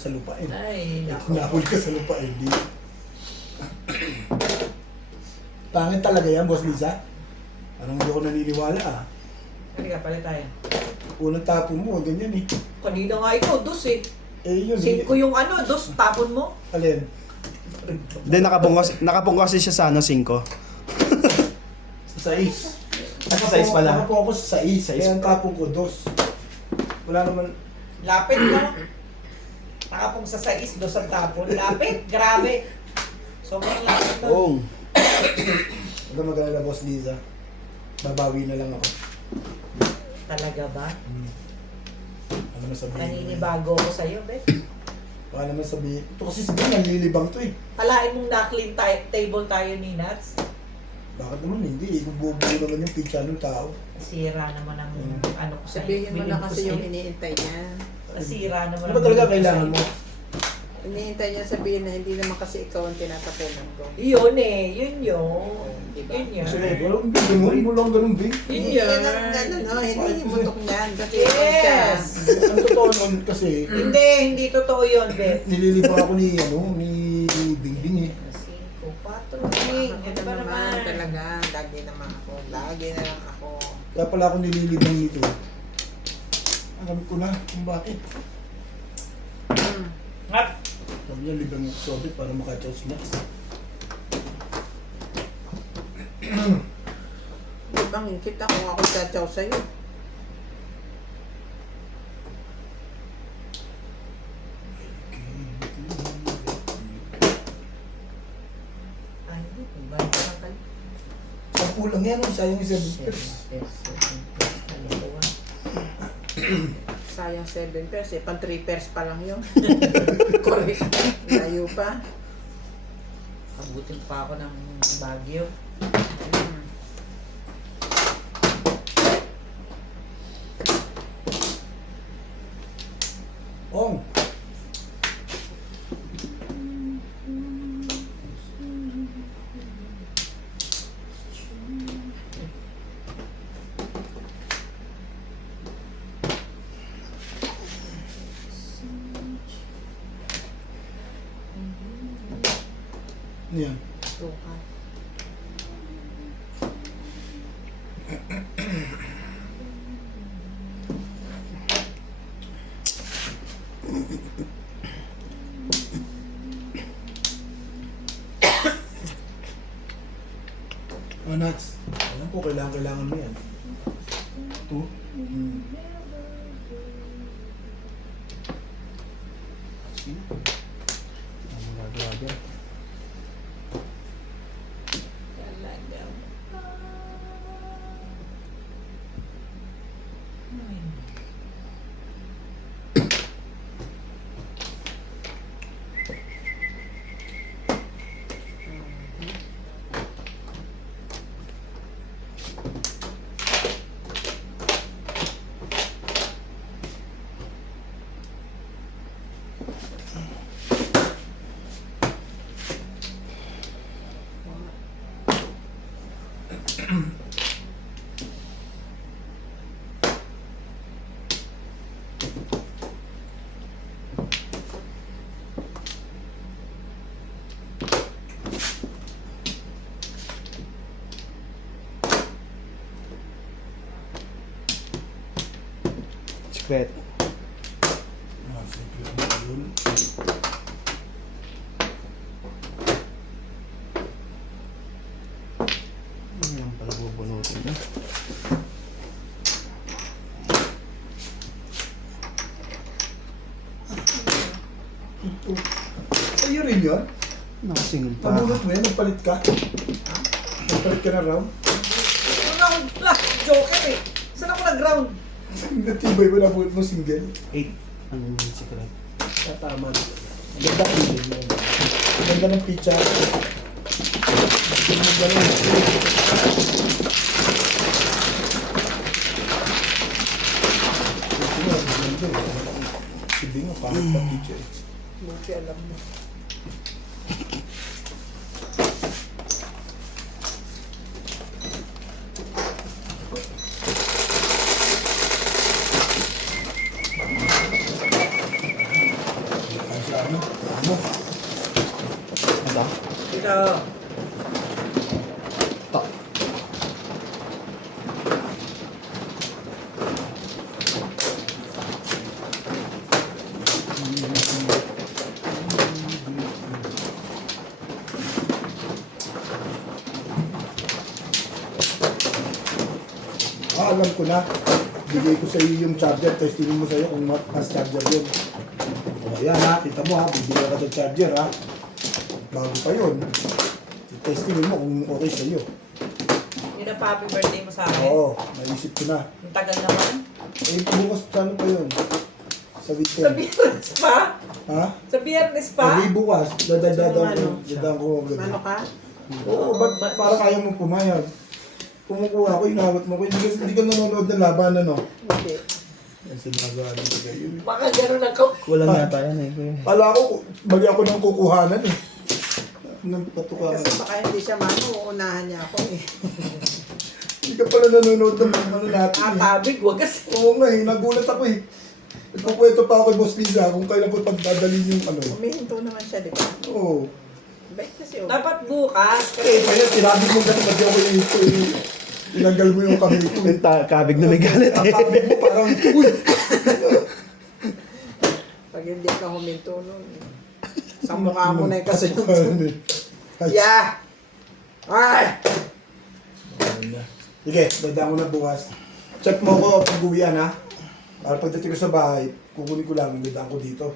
sa lupain. Ay, Kung nahuli ka sa lupain, di. Pangit talaga yan, Boss Lisa. Parang hindi ako naniniwala ah. Halika, palit tayo. Unang tapon mo, ganyan eh. Kanina nga ikaw, dos eh. Eh yun, 5 yung ano, dos, tapon mo. alin? Hindi, nakapungkos kasi siya sa ano, 5. Sa sais. Sa sais pala. Nakapo ako sa sais. Kaya ang tapon ko, dos. Wala naman. Lapit no? Nakapong sa sais, dos ang tapon. Lapit, grabe. Sobrang lapit na. Oo. Huwag ka mag-alala, Boss Liza. Babawi na lang ako. Talaga ba? Ano naman sabihin? Naninibago ako sa'yo, Bet. Baka naman sabihin. Ito kasi sabihin, nanlilibang to eh. Kalain mong na-clean table tayo ni Nats. Bakit naman hindi? Ibubuo naman yung pizza ng tao. Nasira naman ang ano ko sa'yo. Sabihin mo Bilib na ko kasi yung sa'yo. iniintay niya. Nasira naman Ano ba talaga bilib ko kailangan sa'yo. mo? Iniintay niya sabihin na hindi naman kasi ikaw ang tinatapunan ko. Yun eh, yun yun. Diba? Yun yun. Kasi walang ganun, walang ganun, Bing. Yun Hindi yun. yan ang gano'n, no? Hindi yung mutok niyan. Kasi ikaw siya. Yes! Ang totoo nun kasi, Hindi totoo yun, Bet. nililibang ako ni Bingbing eh. 5, 4, Ako Ano ba naman naman? talaga. Lagi naman ako. Lagi na lang ako. Kaya pala ako nililibang nito. Alam ko na kung bakit. Ngap! Sabi niya, libang yung sobit para makachaw snacks. Di ba kita kung ako tsaw sa'yo? Ay, balik ka lang kayo. Sampu lang yan, sayang isa. Sayang 7 pairs eh. Pang 3 pairs pa lang yun. Correct. Layo pa. Abutin pa ako ng Baguio. Mm. Ong! Ano yan? Tuka. Oh, nuts. Alam ko, kailangan mo yan. Ito. Sige. Ano gagawa dyan? Talaga. Secret. Ah, secret na yun. Ano yung pala bubunutin niya? Ito. Ayun rin yun. Nakasingil pa. Nabulot mo yan, nagpalit ka. Nagpalit ka na raw. Round lang! Joker eh! Saan ako nag-round? Natibay mo nabulot mo single. 8 ang secret. Tama. Ang ganda ng feeling mo. Ang ganda ng pizza. Ang ganda ng Hindi mo, pangit pa pizza eh. Buti alam mo. ano? Ano? Ito. Ito. Ito. Alam ko na. Bigay ko sa iyo yung charger. Testingin mo sa iyo kung mas charger yun. O, ayan ha. Kita mo ha. Bibigyan ka ng charger ha. Bago pa yun. Testingin mo kung okay sa iyo. Yun ang happy birthday mo sa akin. Oo. Naisip ko na. Ang tagal naman. Eh, bukas ano pa yun? Sa Sa weekend. biyernes pa? Ha? Sa biyernes pa? Hindi bukas. Dadaan Ano? ko. Ano ka? Oo, ba't para kaya mo pumayag? Kumukuha ako, inawat mo ko. Hindi ka nanonood ng laban, ano? Hindi. Yan, sinagawa ko kayo. Baka gano'n ako. Kulang yata yan eh. kuya. Kala ko, mali ako ng kukuhanan eh. Nang patukaran. Kasi baka hindi siya uunahan niya ako eh. Hindi ka pala nanonood ng ano natin eh. Tabig, wag kasi. Oo nga eh, nagulat ako eh. Nagpukwento pa ako kay Boss Liza kung kailan ko pagdadalhin yung ano. Umihinto naman siya, di ba? Oo. Bait kasi oh. Dapat bukas. Eh, kaya sinabi mo gano'n, ba't ako yung tinanggal mo yung kamay ko. Yung kabig na may galit eh. Tatapin mo parang, uy! Pag hindi ka huminto nun, sa mukha mo na yung kasi Ay! Yeah! Ay! Sige, dadaan ko na bukas. Check mo ko pag uwian ha. Para pagdating ko sa bahay, kukunin ko lang, dadaan ko dito.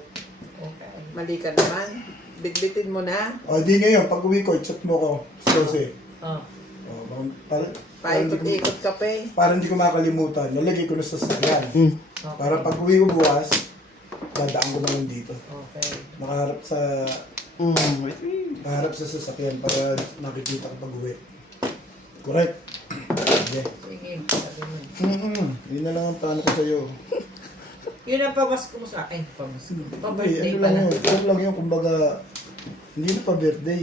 Okay. Mali ka naman. Bitbitin mo na. O, di ngayon, pag uwi ko, check mo ko. Susi. Oh. O, para Paikot-ikot ka pa eh. hindi ko makalimutan, nalagay ko na sa sasakyan. Hmm. Para pag uwi ko bukas, dadaan ko naman dito. Okay. Nakaharap sa Nakaharap sa sasakyan para nakikita ko pag uwi. Correct. Okay. Sige. Sabi mo. Yun na lang ang plano ko sa'yo. Yun ang pamasko mo sa akin. Pamasko. Pa-birthday Ano pala. lang yun, ito lang yun, kumbaga, hindi na pa-birthday.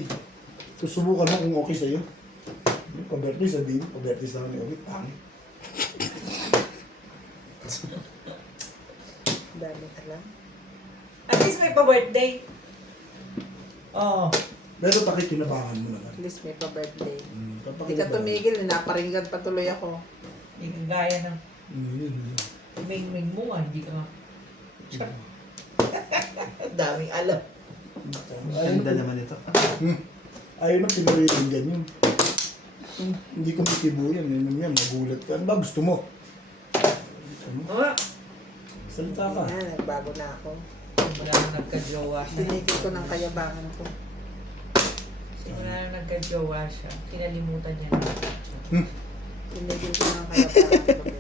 Susubukan mo kung okay sa'yo. Hindi pa-birthday, sabihin mo, pa-birthday sa akin ni Obi, pangit. Dami ka lang. At least may pa-birthday. Oh. Pero pakikinabangan mo naman. At least may pa-birthday. Hindi ka Papakinabangan. tumigil, naparinggan pa tuloy ako. Hindi ka gaya ng Yun. ming-ming mo ah. Hindi ka nga. Ang daming alam. Ganda naman ito. Ayaw na pinariling ganyan. Hindi ko matibo yan. Yan, magulat ka. Ano ba gusto mo? Gusto mo? Ah. Salita ka. Yan, nagbago na ako. Simula na nagka-jowa siya. Tinigil ko ng kayabangan ko. Simula na nagka-jowa siya. Kinalimutan niya na. Tinigil ko ng kayabangan ko.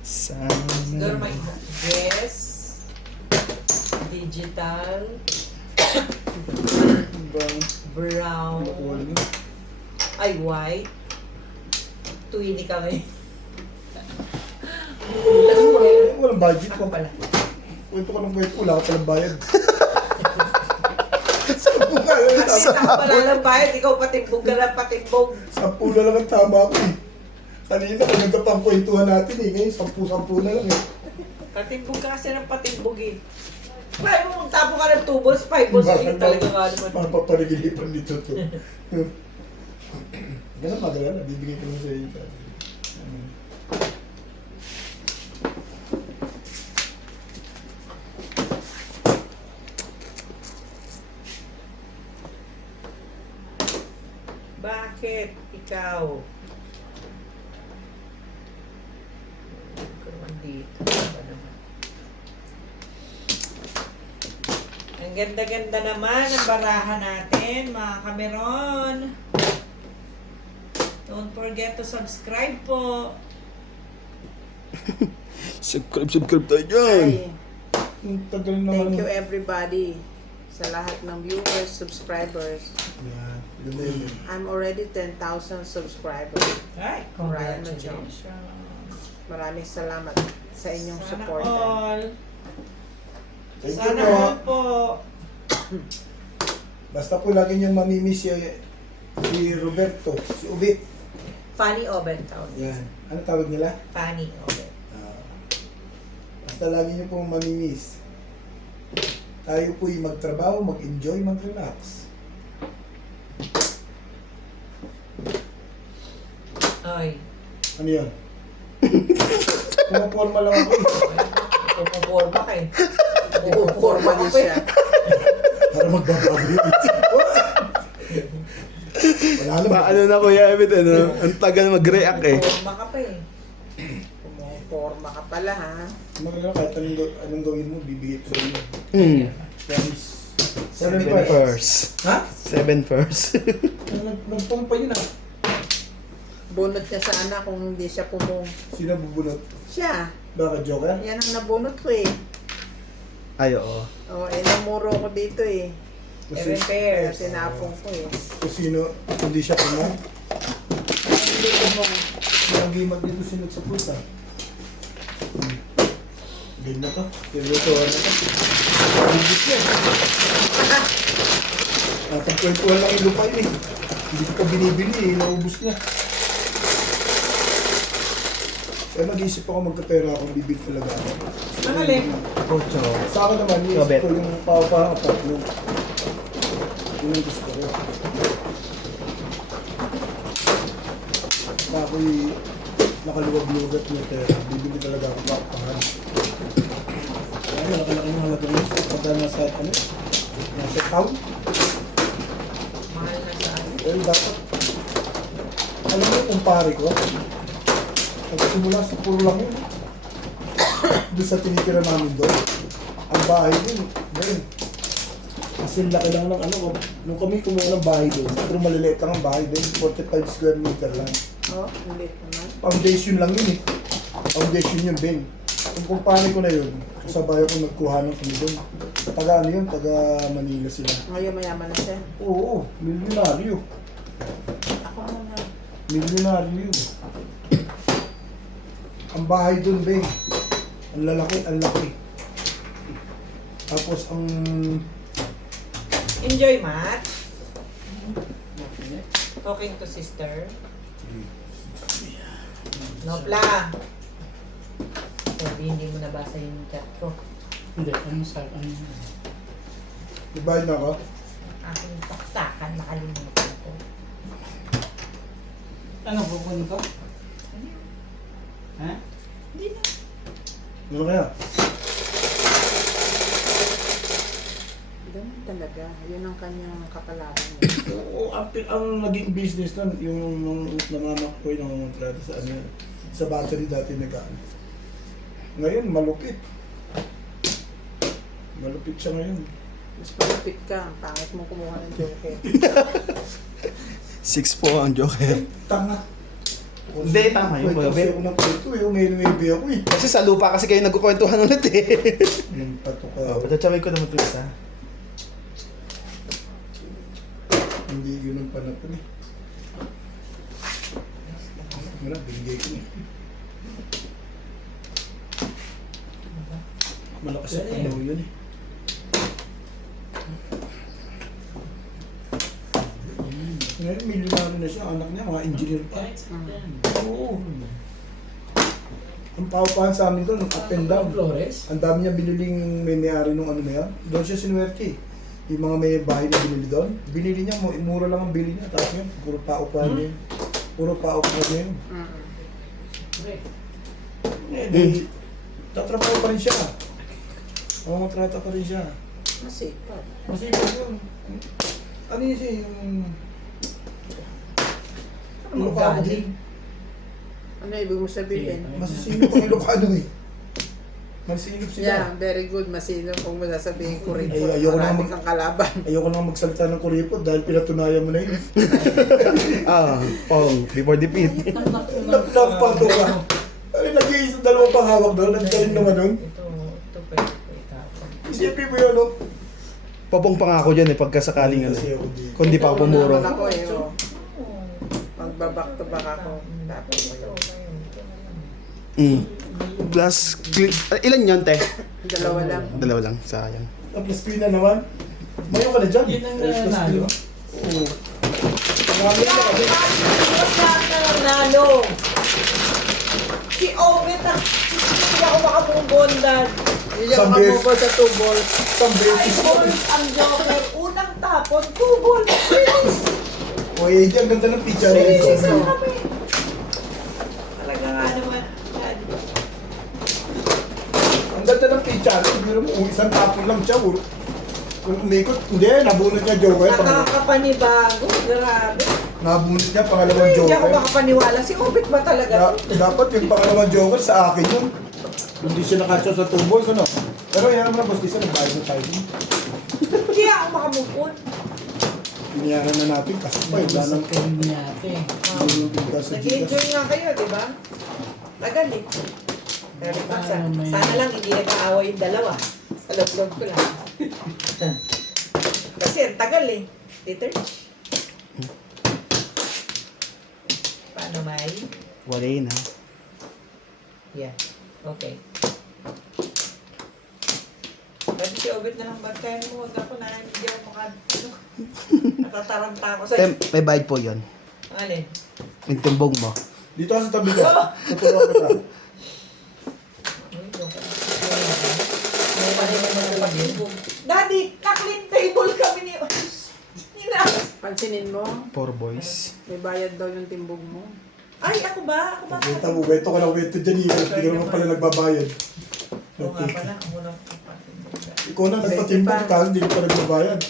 Siguro Sana. may dress, digital, brown, Nakuha niyo. ay white, tuwini kami. Walang budget Ako ko. pala. Kwento ka ng kwento, wala ka palang bayad. Kasi ako pala lang bayad, ikaw patimbog ka lang patimbog. 10 na lang ang tama ko eh. Kanina, kaganda pa ang kwentuhan natin eh. Ngayon, 10 na lang eh. Patimbog ka kasi ng patimbog eh. Kaya mo magtapo ka ng 2 balls, 5 balls, yun talaga nga naman. Parang paparigilipan dito to. Ganun magalan, nabibigay ko na sa iyo. Bakit ikaw? Ikaw naman dito. Ano naman? Ang ganda-ganda naman ang barahan natin, mga kameron. Don't forget to subscribe po. Subscribe tayo dyan. Ay, Ang tagal naman. thank you everybody. Sa lahat ng viewers, subscribers. Yan, ganda yun. I'm already 10,000 subscribers. Ay, congratulations. Maraming salamat sa inyong Sana support. all. Thank you Sana po. all po. Basta po lagi niyong mamimiss si Roberto, si Ubit. Funny Oven tawag. Yan. Ano tawag nila? Funny Oven. Basta lagi niyo pong mamimiss. Tayo po'y magtrabaho, mag-enjoy, mag-relax. Ay. Ano yan? Pumaporma lang ako eh. Pumuporma ka eh. Forma din siya. Para magbabago yun. Wala naman. Ano na Kuya Ebit, ano? Ang tagal mag-react eh. Pumuporma ka pa eh. Forma ka pala ha. Magagawa kahit anong gawin mo, bibigay ko rin yun. Hmm. Promise. 7 7 points. first. Ha? 7 first. Nagpumpa yun ah. Bunot niya sana kung hindi siya pumung. Sino bubunot? Siya. Baka Joker? Yan ang nabunot ko eh. Ay, oo. Oo, namuro ko dito eh. Kasi, Kaya Repairs. tinapong ko eh. kung sino, hindi siya pumang. Ay, hindi pumung. Ang gimat dito sinod sa puta. Game na to. Tinutuwa na to. Bibit yan. Pagkwentuhan lang yung lupa yun eh. Hindi ko pa binibili eh. Naubos niya. Kaya mag-iisip ako magkapera akong bibig talaga ako. Ang alin? Ocho. Sa akin naman, iisip Robert. ko yung pawa-pawa tatlo. Yun ang gusto ko. Na ako'y nakaluwag-lugat niya pera. Bibili talaga ako pawa-pawa. Kaya laki-laki yung halaga niya. Pagka nasa, ano, nasa town. Mahal na saan? Pero dapat, alam mo kung pare ko, nagsimula sa puro lang yun. Doon sa tinitira namin doon, ang bahay din, doon. Kasi laki lang ng ano, nung kami kumuha ng bahay doon, pero maliliit lang ang bahay doon, 45 square meter lang. Oh, hindi naman. Foundation lang yun eh. Foundation yun, Ben. Kung kumpare ko na yun, kasabay ako nagkuha ng kami doon. Taga ano yun, taga Manila sila. Ngayon mayaman na siya. Oo, milyonaryo. Ako muna. Milyonaryo yun. Ang bahay doon, Ben. Ang lalaki, ang laki. Tapos ang... Enjoy, Matt. Talking to sister. Nopla. Sabi, hindi mo nabasa yung chat ko. Hindi, ano sa ano? Dibayad na ako. Aking paksakan, nakalimutan ko. Ano kukunin ko? Ha? Hindi na. Ano kaya? Ganun talaga. Yun ang kanyang kapalaran. Oo, ang naging business nun, yung namamak ko yung nangangontrata sa ano, sa battery dati nag-ano. Ngayon, malupit. Malupit siya ngayon. Mas malupit ka. Ang pangit mo kumuha ng joker. 6 po ang Joker. Tanga. Hindi, tama yun, Kwento kasi Kuya Ben. ako ng kwento eh. Umay-umay ako eh. Kasi sa lupa kasi kayo nagkukwentuhan ulit eh. Yung pato ka. Oh, patachamay ko naman ito isa. Hindi yun ang panapon eh. Wala, binigay ko eh. Malakas sa panaw yun eh. Ngayon, milyonaryo na siya. Anak niya, mga engineer pa. Oo. Ang pawapahan sa amin doon, up and down. Flores? Ang dami niya biniling may-ari nung ano na yan. Doon siya sinuwerte eh. Yung mga may bahay na binili doon, binili niya, mura lang ang bili niya. Tapos yun, puro paupahan niya yun. Puro paupahan niya yun. Eh, di, tatrabaho pa rin siya. Trata pa rin siya. Masipag. Masipag yun. Ano yun siya, yung... Ano Ilocano magaling? din. Ano ibig mo sabihin? Masisinop ang Ilocano eh. Masinop sila. Yeah, very good. Masino kung mo sasabihin ko rin. Ay, ayoko na Marami mag- kang kalaban. Ayoko nang magsalita ng kuripot dahil pinatunayan mo na yun. Ah, Pong, before defeat. Nagpato ka. Ay, nag-iisa dalawang pang hawak doon. Nagkaling naman doon. Ito pwede ko itapon. Isipin mo yun, no? Popong pangako dyan eh, pagkasakaling ano. Kasi ako dito. Kung di pa ako pumuro. Naman ako eh. Oh. Magbabak to back ako. Tapos Ito, ngayon. Ito na lang. Mm. Plus, ilan yun, te? dalawa lang. Dalawa lang, sayang. Tapos screen na naman. Mayo ka na dyan. Yun ang Ayos na nanalo. screen. Oo. Marami na kami. Wala na nalo. Si Ovid, hindi ako makapubondan. Hindi ako Isang beses. makabubo sa 2 balls. Isang beses Ay, balls ang Joker. Unang tapon, 2 balls. Yes! O eh, ang ganda ng picture Yes, nito. kami. Talaga nga naman. Yan. Ang ganda ng picture. Siguro mo, kung isang tapon lang siya. Kung umikot, hindi, nabunot niya Joker. Nakakapanibago. Grabe. Nabunot niya pangalawang Hindi ako Joker. makapaniwala. Si Obit ba talaga? Dapat yung pangalawang Joker sa akin yun. Hindi siya nakatsa sa 2 balls, ano? Pero yan naman, boss, di siya nagbayad na tayo. Hindi ako makamupon. Pinayaran na natin kasi pa, wala nang Sa kayo niya ate. Nag-enjoy nga kayo, di ba? Tagal eh. Pero sana lang hindi nag-aaway yung dalawa. Sa loob ko lang. Kasi ang tagal eh. Later. Paano may? Wala yun ha. Yeah. Okay. Pwede si Obit na lang bagkain mo. Huwag ako na hindi ako natataranta ako Tem, sa'yo. may bayad po yun. Alin? Yung timbong mo. Dito ka sa tabi ko. Tuturuan ko ta. Daddy, na-clean table kami ni... Ina. Pansinin mo, 4 boys. may bayad daw yung timbog mo. Ay, ako ba? Ako ba? Kita mo, weto ka lang weto dyan yun. Hindi ka naman pala nagbabayad. Oo nga pala. Ako lang. Ikaw na nagpatimbang ka, hindi ka pa nagbabayad.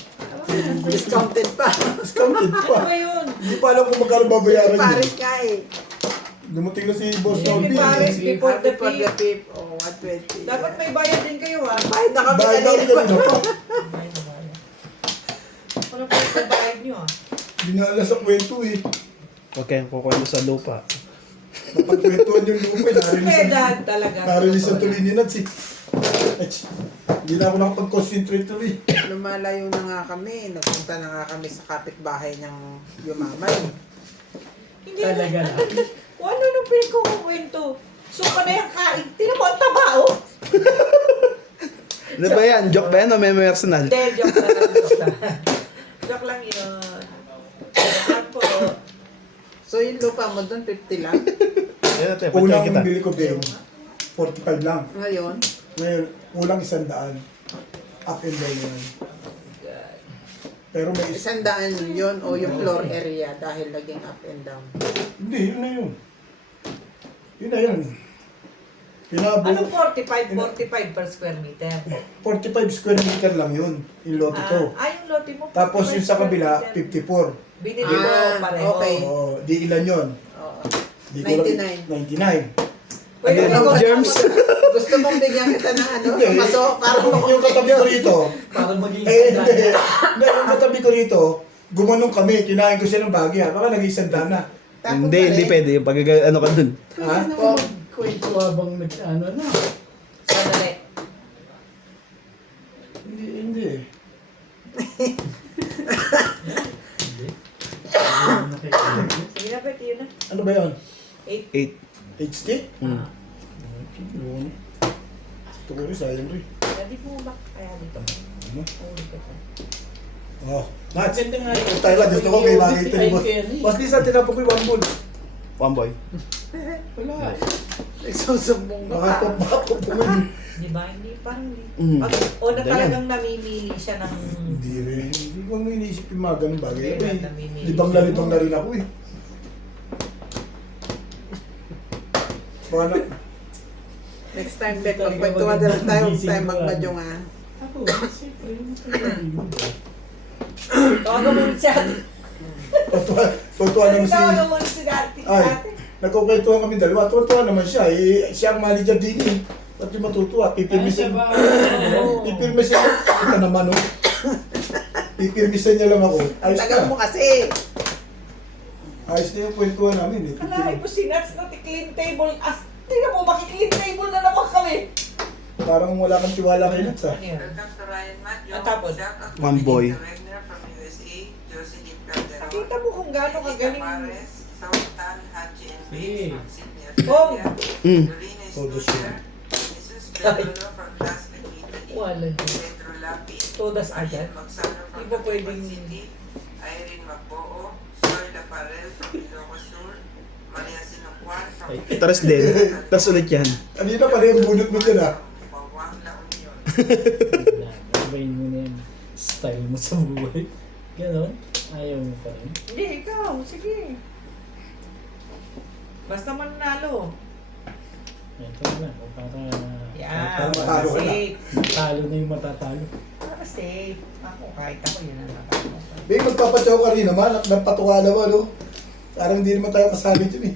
Discounted pa. Discounted Ano pa. ba yun? Hindi pa alam kung magkano babayaran yun. Paris ka eh. Dumating na si Boss Hindi, Tommy. Paris. Before the Before the fifth. fifth. Oh, 120. Dapat may bayad din kayo ah. Bayad na kami Bayad daw kanina. kanina pa. Bayad na bayad. Wala po yung bayad nyo ah. Hindi na alas sa kwento eh. Okay, kukuha sa lupa. Napagkwentuhan yung lupa eh. Pedad talaga. Narilisan tuloy ni Nats eh. Hindi na ako nakapag-concentrate tuloy. Lumalayo na nga kami. Nagpunta na nga kami sa kapitbahay ng Yumamay. Hindi Talaga na. lang. Ano nung pinagkukwento? So pa na yung kain. Tinan mo ang taba oh. Ano ba yan? Joke ba yan o may personal? Hindi, joke lang. Joke lang. Joke lang yun. Joke po. So yung lupa mo doon, 50 lang. Yan ate, Unang patay kita. bili ko din, 45 lang. Ngayon, Ngayon, kulang 100. Up and down yan. Pero may isa. 100 yun o yung floor area dahil naging up and down. Hindi, yun na yun. Yun na yun. Pinabo, Anong 45? 45 per square meter. 45 square meter lang yun. Yung lote ko. Yung lote mo. Tapos 45 yung sa square kabila, meter. 54. Binili mo pareho. okay. Oo, di ilan yun? Oo. Di ko lang- 99. Pwede Ano, mo germs? Gusto mong bigyan kita ng ano? Hindi, Maso, para yung katabi ko rito, Para maging hindi, yung katabi ko rito, gumanong kami, kinain ko siya ng bagya, baka naging sanda na. Hindi, hindi pwede. Yung pag ano ka dun. Ha? kwento habang nag-ano na. Sandali. Hindi. Sige na, pwede yun na. Ano ba yun? 8. 8. HD? Hmm. Yun. Ito ko rin, sayang rin. Hindi mo ba? Kaya dito. Ano? Ulit ko pa. Oh, Nats. Ganda nga yun. Tayo lang, gusto ko may bagay ito ni Boss. Boss Lisa, tinapo ko yung 1 bull. One boy. Wala. Nagsusumbong ka. Baka po Di ba? Hindi, parang hindi. Mm. Pag, o na talagang namimili siya ng... Hindi rin. Hindi ko nang iniisip yung mga ganun bagay. Hindi Ako na eh, namimili. libang na rin ako eh. Baka na, Next time, Bek, magkwentuhan na lang tayo. Huwag tayo magmadyong ah. Ako, siyempre, yung sarili mo. Tawagan mo siya. tuwa naman si... Tawagan mo si dati. Ay, nagkukwentuhan kami dalawa. Tuwa naman siya. Eh, siya ang manager din eh. Ba't yung matutuwa? Pipirmisan. Pipirmisan. Ito naman oh. Pipirmisan niya lang ako. Ayos Tagal mo na. kasi. Ayos na yung kwentuhan namin eh. Kalahin mo si Nats na clean table. Tingnan mo, maki-clean table na naman kami. Parang wala kang tiwala kay Nats ah. Ano yun? Welcome to Ryan Maggio. Ang tapos? One boy. Wagner from USA, Jocelyn Calderon. Nakita mo kung gaano kagaling. Pares, Sultan, Haji, and Bates from Sydney, Kong. Australia. Mm. Dorina Todo Snyder, Jesus Pedro from Glasgow, Italy. Wala. Pedro Lapi, Todas Ariel agad. Magsano from Di ba Quezon pwedeng- City. Irene Magboo, Soyla Parel from Ilocos Sur. Maria Sinocuan from Taras din. Taras ulit yan. Kanina pa rin yung bunot mo dyan ah. Bawang La Union. sasabihin mo na yan, style mo sa buhay. Ganon, ayaw mo pa rin. Hindi, ikaw. Sige. Basta manalo. Ito na lang, kung para Yan. Para matalo ka na. Safe. matalo na yung matatalo. Para safe. Ako, kahit ako yun ang natalo. Babe, magpapatsaw ka rin naman. Nagpatuka naman, no? Parang hindi naman tayo kasali dyan eh.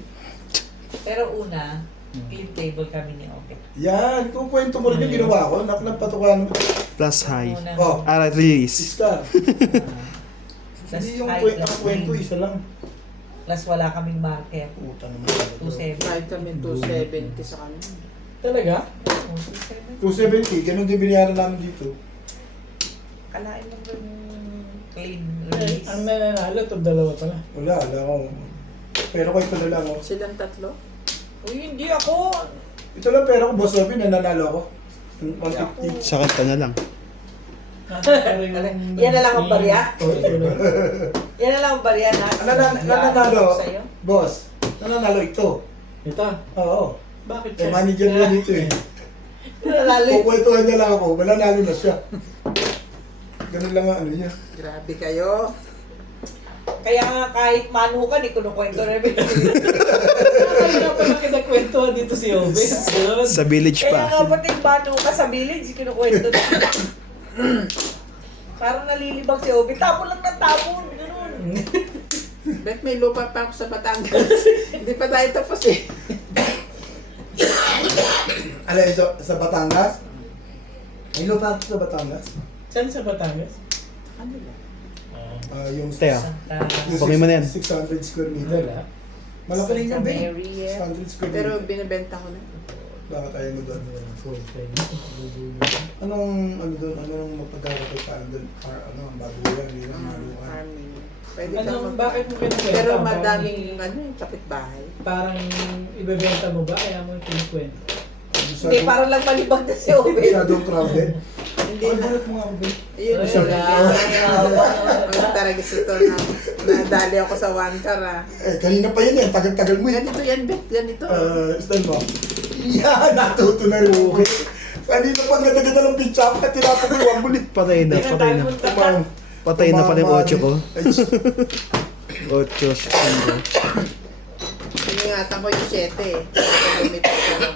Pero una, clean table kami ni Ope. Yan, kung kwento mo rin yung ginawa ko, nagpatuka naman. Plus high. Una. Oh, Release. star. Plus Hindi yung high, plus ang kwento, clean. isa lang. Plus wala kaming marker. Puta naman talaga. 2.7. Kahit kami 270 sa kanya. Talaga? Oh, 2.7. 270, ganun din binayaran namin dito. Kalain mo yung clean Eh, release. ang nananalo, itong dalawa pala. Wala, alam ko. Pero ko ito na lang, oh. Silang tatlo? Uy, hindi ako. Ito lang pero ko, Boss Robin, nananalo ako. Yung 150. Sa kanta na lang. Yan na lang ang barya? Oo, ito na. Yan na lang ang barya na. Nananalo, Sa'yo. boss. Nananalo ito. Ito, Oo. bakit Eh, manager niya dito eh. Nanalo. Kukwentuhan niya lang ako, mananalo na siya. Ganun lang ang ano niya. Grabe kayo. Kaya nga kahit manukan, ikunukwento na rin. Kaya pala kinakwentuhan dito si Obes. Yun. Sa village Kaya nga pa. pati manuka sa village, kinukwento na. Parang nalilibag si Obi. Tapon lang ng tapon. Ganun. Bet may lupa pa ako sa Batangas. Hindi pa tayo tapos eh. Alay, sa Batangas? May lupa ako sa Batangas. Saan sa Batangas? Ano lang? Yung Teo. Santa yung Pagay mo na yan. 600 square meter. Wala. Malaki rin Santa yan, Mary, babe. eh. 600 square Pero meter. binibenta ko na. Bakit tayo mo doon? Full time. Anong, ano doon? Anong mapagkakakitaan doon? Ano, babuyan, hindi na malukan. Farming. Pwede ka Anong, mag- bakit mo kinukwenta? Pero Parang- madaming ano yung kapitbahay. Parang ibebenta mo ba? Kaya mo kinukwenta? Hindi, parang lang malibag na si Obi. Masyadong crowded. Hindi Ay, na. bulat mo nga ako, babe. Yun Ay, sila. Wala talaga ito na nadali ako sa one car ah. Eh, kanina pa yun eh. Tagal-tagal mo yan. Ganito yan, Bet. Ganito. Style mo. Yan, natuto na rin. Okay. Kanina pa ganda-ganda ng pitch-up at tinapag ko ang bulit. Patay na, patay na. Tumang. Patay na pala yung 8 ko. Ay, 8, 5. Iningatan ko yung 7 eh. Lumit ko lang.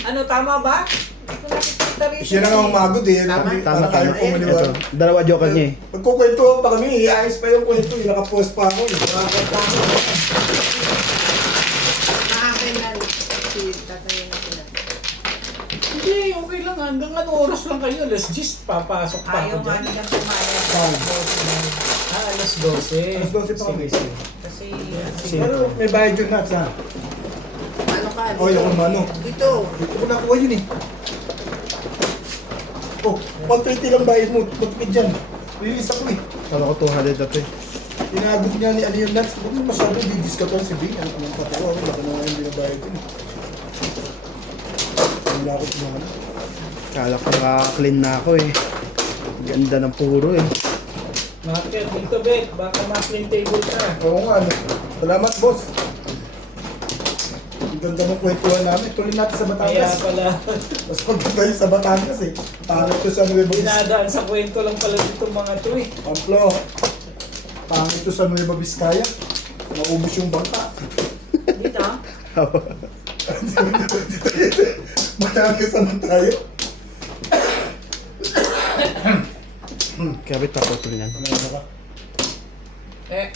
Ano, tama ba? Hindi ko nakikita rin. siya na nga umagod eh. Tama. Tama, Para tayo tama. pumaliwan. Ito, dalawa joker niya eh. Magkukwento pa kami, iayos pa yung kwento. Nakapost pa ako. Nakakin na si tatayin na sila. Hindi, okay lang. Hanggang ano oras lang kayo? Alas 10, papasok pa Ayaw ako nga dyan. nilang pumayag. Alas 12. Alas 12 pa kami. Sige, sige. Kasi, Pero may bayad yun na, sa. Ano ka? Oh, yung ano. Dito. Dito ko nakuha yun eh. Oh, 120 lang bayad mo. Matipid dyan. Release ako eh. Kala ko 200 dati. Inagot niya ni ano yung nuts. Huwag mo masyado di-discount si Bing. Ano anong pati ko. Baka na nga hindi na bayad yun eh. Wala ko sinahan. Kala ko nakaka-clean na ako eh. Ganda ng puro eh. Marker, dito Bet. Baka ma-clean table ka. Oo nga ano. Salamat boss. Ang ganda ng kwentuhan namin. Tuloy natin sa Kaya Batangas. pala, Mas maganda yung sa Batangas eh. Pangit ko sa Nueva Vizcaya. dinadaan sa kwento lang pala dito mga to eh. Amplo. Pangit ko sa Nueva Vizcaya. Maubos yung bangka. dito, Batangas naman tayo. Kaya ba't paputol yan? Ano na ka? eh,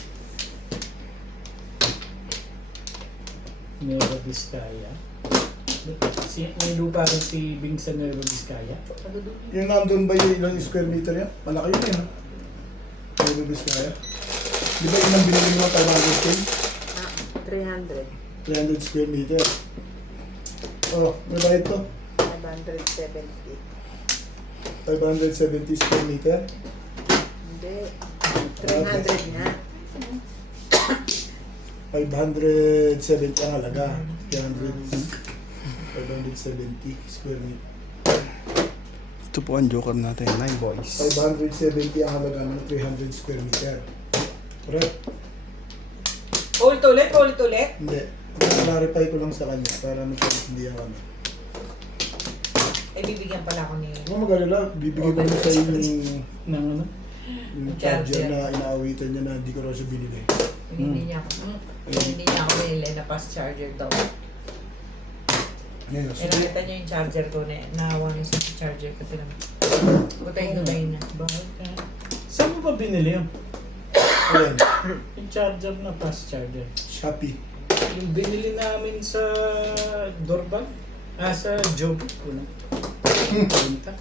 Nueva Vizcaya. May lupa rin si Bing sa Nueva Vizcaya. Yung nandun ba yung ilang square meter yan? Malaki yun eh. No? Nueva Vizcaya. Di ba yun ang binili mo 500K? Ah, 300. 300 square meter. Oh, may bayad to. 570. 570 square meter. Hindi. 300 nga. 570 ang halaga. 570 square meter. Ito po ang joker natin. 9 boys. 570 ang halaga ng 300 square meter. Correct? ulit-ulit. Hindi. Clarify ko lang sa kanya para magkaintindihan kami. Eh, Eh, bibigyan pala ako ni... Huwag mag-alala, bibigay ko na sa iyo Nang ano? yung charger na inaawitan niya na hindi ko raw siya binili. Hindi niya ako. Hindi niya ako nila na fast charger daw. Ngayon, Eh, sige. nakita niyo yung charger ko na naawa niya sa charger ko. Tinang gutay-gutay na. Bakit ka? Saan mo ba binili yun? Ayan, Yung charger na fast charger. Shopee. Yung binili namin sa doorbell? Sa Joby. Una. Punta.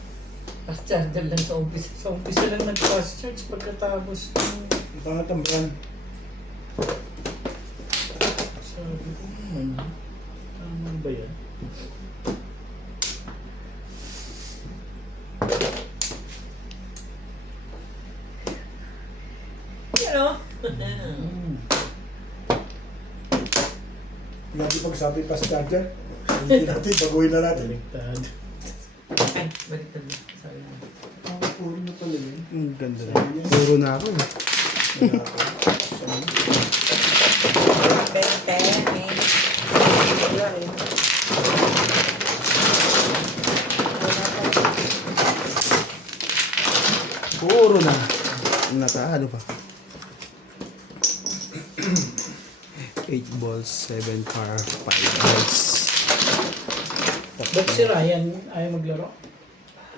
Fast charger lang sa office. Sa umpisa lang nag-fast charge pagkatapos ng... Ang pangat ang brand. Sabi ko, tama ba yan? Ano? Lagi pagsabi fast charger. Hindi natin, baguhin na natin. Baliktad. Ay, baliktad na. Sorry na. Puro na pala yun. Ang ganda na. Puro na ako eh. Bente, may... Wala eh. Puro na. Natalo pa. 8 balls, 7 par, 5 balls. Ba't si Ryan ayaw maglaro?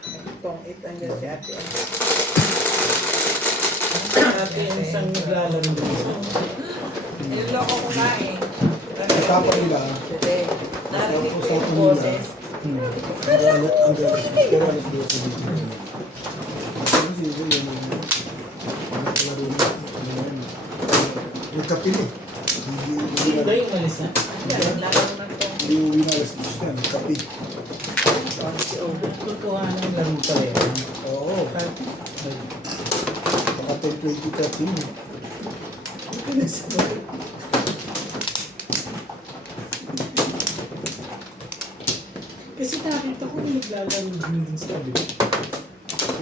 Itong 8 andyan si ate. Ate yung isang naglalaro dito. Niloloko ko nga eh. Tapos nila, Sige. Narinig ko yung boses. ang galit. Pero alas doon sa dito. Ano siya yun? Nakalaro na. Yung kapil eh. Sino ba yung umalis na? Lalo na ito. Hindi uwi na alas 10 yan. Kapil. Tutuwa ng laro pa rin. Oo. Baka 2013 eh. Kasi nakita ko yung naglalaro din sa kabila.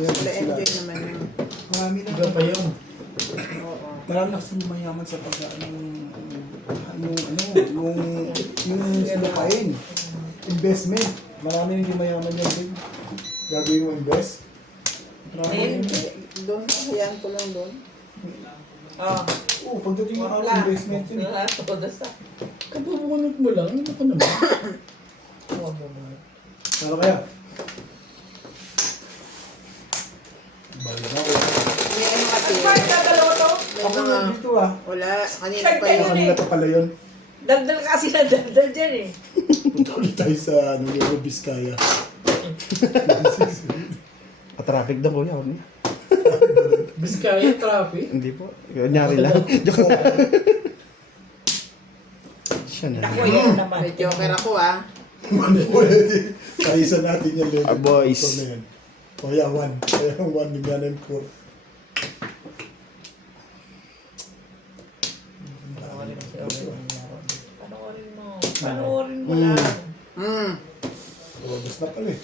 Yan, Sila sila. enjoy naman yun. Marami na. Iba pa yun. Oo. Marami na kasi mayaman sa yung sinukain. Investment. Marami hindi mayaman yan din. Gagawin mo invest. Marami Eh, yun. Doon, hayaan ko lang doon. Oh. Oo, pagdating ng araw, Wala. investment yun. Wala. Todo sa. Kabubunot mo lang. Ano ka naman? Huwag mo mo. Ano kaya? Balik na ako. May ano kasi, Bakit dadalawa to? may Ako mga, na dito ah. wala, kanina Check pa kayo yun. Kanina pa pala yun. Daldal kasi na daldal dyan eh. Punta ulit tayo sa Nuevo Vizcaya. Pa-traffic daw kuya. Huwag na. Biskaya traffic. Hindi po. Kunyari lang. Joke na. Siya na. Naku, yan naman. May joker ako ah. Kaisa natin yan. Leo. Ah, boys. Ito na yan. O yan, 1. Kaya 1, bigyan ng 4. Panoorin mo. Panoorin mo lang. Oras na pala eh.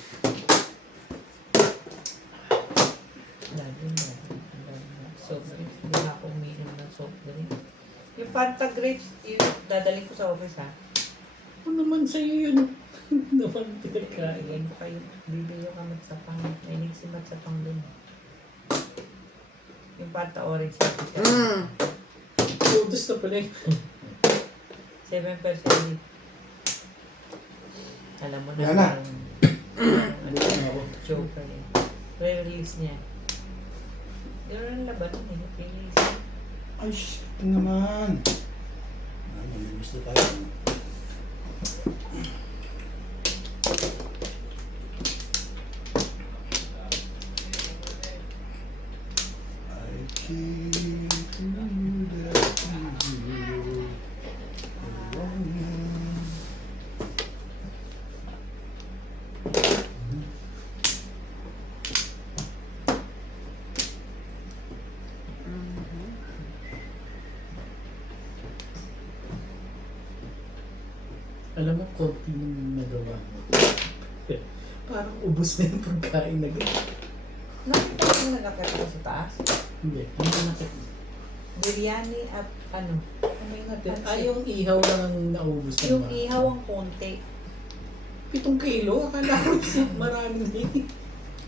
Lagi na. Soft drinks. Hindi na ako umiinom ng soft drinks. Yung Fanta grapes, yun, dadalhin ko sa office ha. Ano naman sa'yo yun? Naman pinagkain. Ayan ko kayo. Bibili ka matsapang. Nainig si matsapang dun. Yung Fanta orange na kita. Utos na pala eh. 7% lead. Alam mo na. Yan na. Ano ako? Joker eh. Re-release niya. Yun ang laban nun eh. Release. Ay, shit naman. Namimiss na tayo. I keep you that you Alam mo, konti nung nagawa mo. Parang ubos na yung pagkain na gano'n. Nakita mo yung nagkakita ko sa taas? Hindi, ano na nakita? Biryani at ano? Ano yung natin? Yung ihaw lang ang naubos na Yung naman. ihaw ang konti. 7 kilo. Akala ko marami na yun.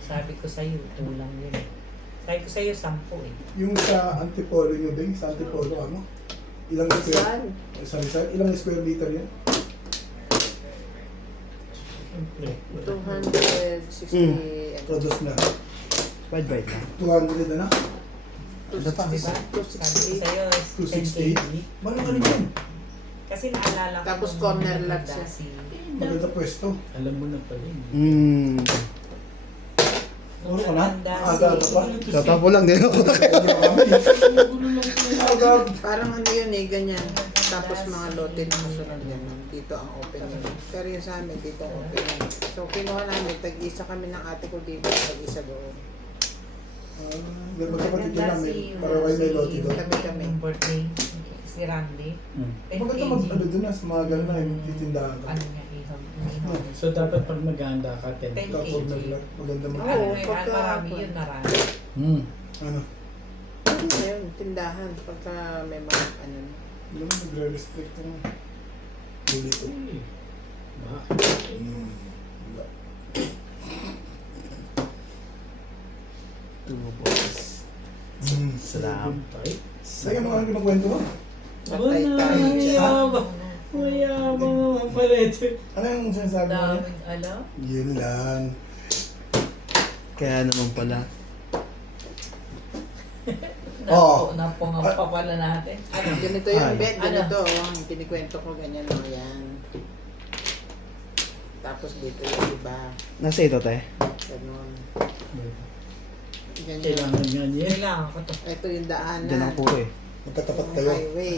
Sabi ko sa'yo, tulang yun. Sabi ko sa'yo, 10 eh. Yung sa antipolo nyo, Beng, sa antipolo, ano? Ilang square? Sorry, ilang square meter yan? 260. Produce na. Wide na. 200 na. Ano pa? Diba? Sabi ko 268. sa'yo, 10 268. kg. Malaki yan. Kasi naalala ko. Tapos nung corner lot nagda siya. si... Maganda pwesto. Alam mo na pala yun. Puro ka na? nagda Aga pa? Tatapo lang din ako. Aga. Parang ano yun eh, ganyan. Tapos mga lote na kasunod ganun. Dito ang opening. Pero yun sa amin, dito ang opening. So kinuha namin, tag-isa kami ng ate ko dito, tag-isa doon. Magkapatid yun namin. si- Para kayo may loti doon. Kami. Yung birthday, si Randy. 10 Maganda kg. mag-ano doon na sa mga gano'n na yung titindahan ka. Ano niya, iham. So dapat pag maghahanda ka, 10 10 Tapos kg. maganda mag- Ano Oo, yun, pagka- marami yun, marami. Ano? Ano na yun, tindahan. Pagka may mga ano. Alam mo, nagre-respect ang dito. Bakit? Wala. Boss. Salamat. Sa'yo mga kinukwento mo? Patay tayo dyan. Mayabang. Mayabang naman pala ito. Ano yung sinasabi mo? Daming alam. Yun lang. Kaya naman pala. Oo. Napungam pa pala natin. Ano? Ganito yung Ay. bed, ganito. Ang kinikwento ko, ganyan o yan. Tapos dito yung iba. Nasa ito, te? Ganun. Ganyan. Kailangan nga niya. Kailangan ko to. Ito yung daanan. Diyan ang puro eh. Magkatapat Yung kayo. highway.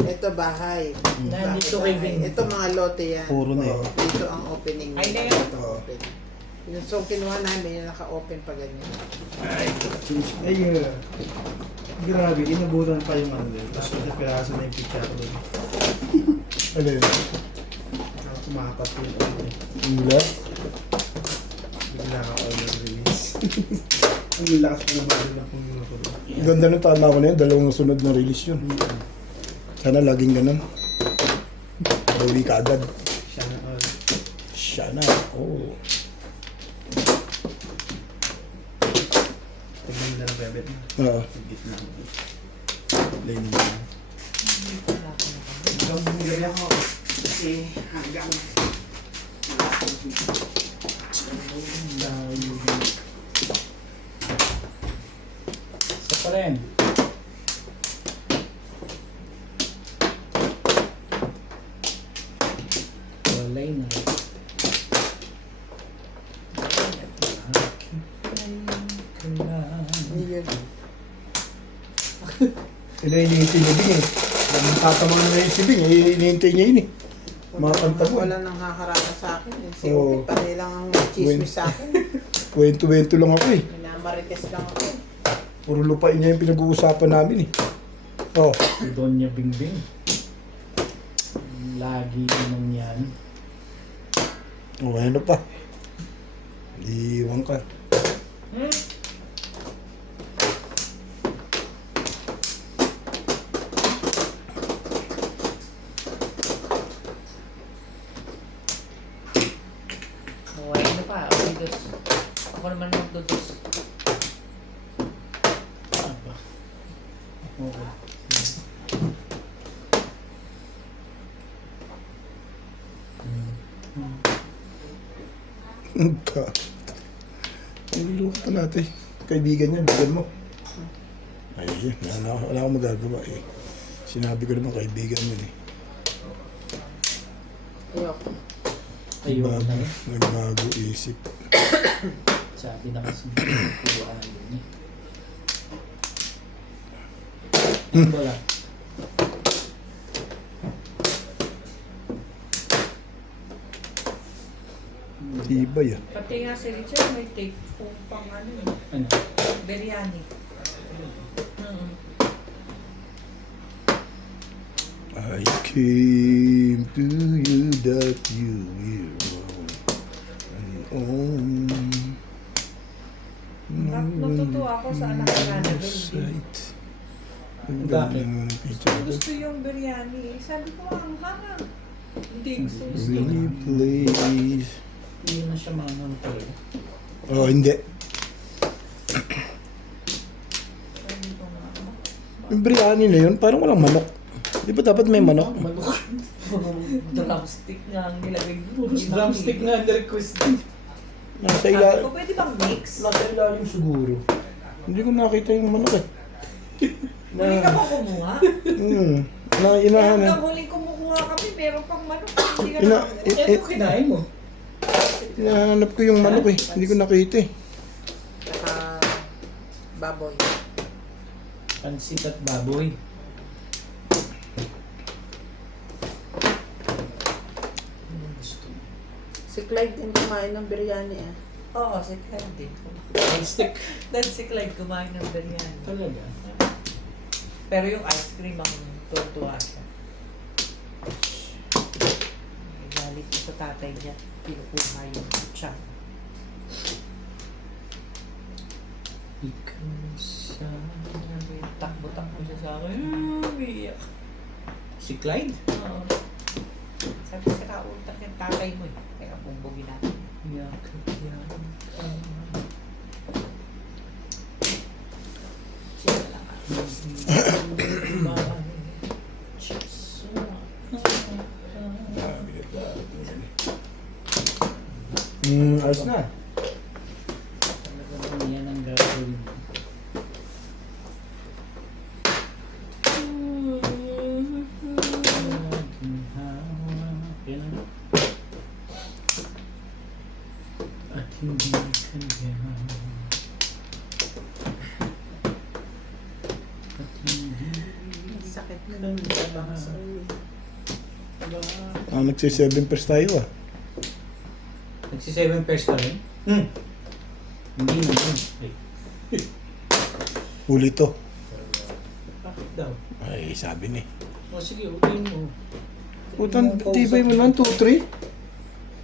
Ito bahay. Nandito Bahay. kay Bing. Ito mga lote yan. Puro na eh. Oo. Dito ang opening. Ay, nila. na yun. Oo. Open. So, kinuha namin yung naka-open pa ganyan. Ay, grabe. Inabutan pa yung ano din. Tapos sa piraso na yung picture ko doon. Ano yun? Tumakat yung ano eh. Wala. Bigla ka order release. Ang lakas pa naman din ang pumunod ko doon. Ganda ng tama ko na yun. Dalawang sunod na release yun. Sana laging ganun. Bawi ka agad. Siya na all. Siya na. Oo. Tignan nila ng bebet na. Oo. Sa gitna. Play naman. Hanggang bumili ako. Kasi hanggang Isa pa rin. Walay na. Yun. Ila hinihintay niya Bing eh. Tatama na yung si Bing eh. Hinihintay niya yun eh. Mga kanta mo. Wala nang haharana sa akin. Eh. Si Oo. Upit pa nilang ang chismis sa akin. Kwento-wento lang ako eh. Minamarites lang ako. Puro lupain niya yung pinag-uusapan namin eh. Oh. Si Donya Bingbing. Lagi naman yan. Oh, ano pa? Iiwan ka. Oh, ano pa? Okay, dos. Ako naman magdudos. Aba. Okay. Niluluto pa natin. Kaibigan niya, bigyan mo. Ay, wala akong magagawa eh. Sinabi ko naman kaibigan yun eh. Ayoko. Ayun na. Nagbago isip. Sabi na kasi puro ayaw niya. Wala. Tibay ah. Pati nga si Richard may take kung pang ano eh. Ano? Biryani. I came to you that you will own. Natutuwa ako sa anak ko na Sight. Ang Bakit? ganda naman ng picture doon. Gusto yung biryani eh. Sabi ko, ang hanga. Hindi, gusto ko Really, please. Hindi na siya maangang talaga. Oh, hindi. Yung biryani na yun, parang walang manok. Di ba dapat may manok? Manok. Drumstick nga ang nilagay mo. Puro drumstick nga ang request din. Nasa Sabi ilalim. ko, pwede bang mix? Nasa ilalim siguro. Hindi ko nakita yung manok eh. Huli ka ba kumuha? Na Kaya inahan eh. hanggang huling kumukuha kami, meron pang manok. Hindi ka Ina, na. Ito kinain mo. Hinahanap ko yung manok eh. Hindi ko nakita eh. Saka baboy. Pansit at baboy. Ano gusto mo? Si Clyde din kumain ng biryani ah. Oo, si Clyde din. Panstick. Dahil si Clyde kumain ng biryani. Talaga. Pero yung ice cream ang tuwa siya. Galit ko sa tatay niya. Pinukuha yung tiyan. Ikaw sa... Takbo-takbo siya sa akin. Umiiyak. Si Clyde? Oo. Sabi sa kautak yung tatay mo eh. Kaya bumbugin natin. Yakap yan. Siya na lang. Ayos na. Talagang yan ang gagawin mo. Laging hawakin at hindi kanya at hindi Sakit na lang sa bangsa. Nagsi-7 pairs tayo ah. Nagsi-7 pairs ka rin? Hindi naman. Ay, Huli to. bakit daw? Ay, sabi ni. O sige, ulihin mo. Putang, tibay mo lang, 2-3.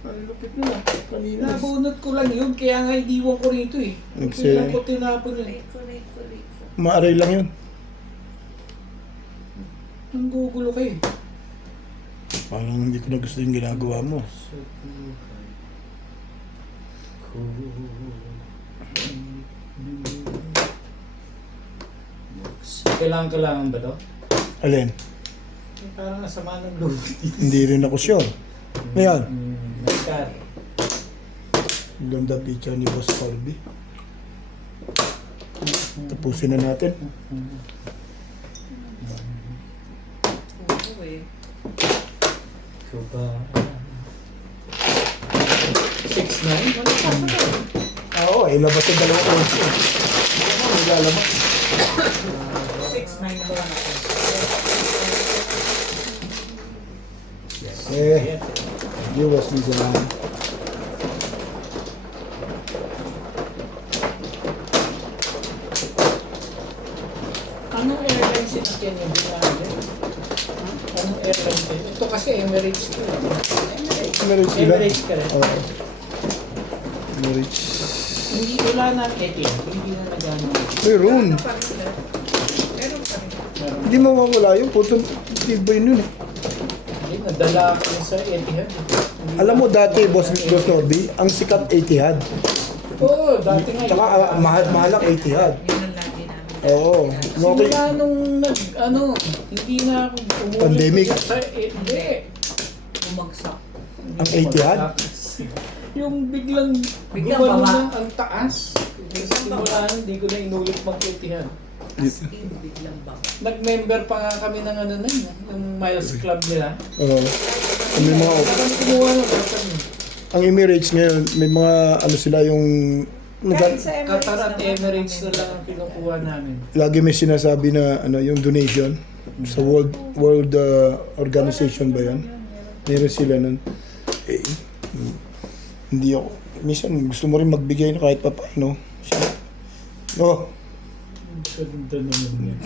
Ang lupit mo ah. Kanina. Nabunot ko lang yun, kaya nga idiwan ko rito eh. Nagsi- Kailan ko tinapon yun. Riko. Maaray lang yun. Ang gugulo kayo. Parang hindi ko na gusto yung ginagawa mo. Sa buhay ko. Kailangan ba to? Alin? Parang nasama ng loob dito. Hindi rin ako sure. Ayan. Nagkar. Ganda picture ni Boss Corby. Tapusin na natin. Oo eh. Ikaw ba? 6'9"? Ano pa sa to? Oo, ilabas yung dalawang ounce. Ano, ilalabas. 6'9" ang lang ako. Eh, viewers ni sila. Anong airline sinakyan yung binali? Anong airline din? Ito kasi Emirates ko. Emirates sila. Emirates ka rin. Oo. Emirates. Hindi, wala na Etienne. Hindi na nagano. Meron. Meron pa rin. Meron pa rin. Meron. Hindi mawawala yun. Putang tibay nun eh. Hindi, nadala ko sa Etihad. Hindi Alam mo dati, Boss Norby, ang sikat Etihad. Oo, dati nga. Tsaka mahal ang Etihad. Yun ang lagi namin. Oo. Okay. Simula nung hindi na ako umuwi. Pandemic. Hindi. Bumagsak. Ang Etihad? Yung biglang Biglang gumano baba. na ang taas. Biglang Simula nun, hindi ko na inulit mag-Etihad. As in, biglang baba. Nag-member pa nga kami ng ano na yun, yung Miles Club nila. Oo. May mga, Parang kumuha ng dapat yun. ang Emirates ngayon, may mga ano sila yung Kahit sa Emirates Qatar at naman, Emirates na namin lang ang kinukuha namin. lagi may sinasabi na ano yung donation sa World Organization ba yan? Meron sila nun. Eh, hindi ako. Minsan gusto mo rin magbigay na kahit pa paano. Oh, Ang ganda naman yun.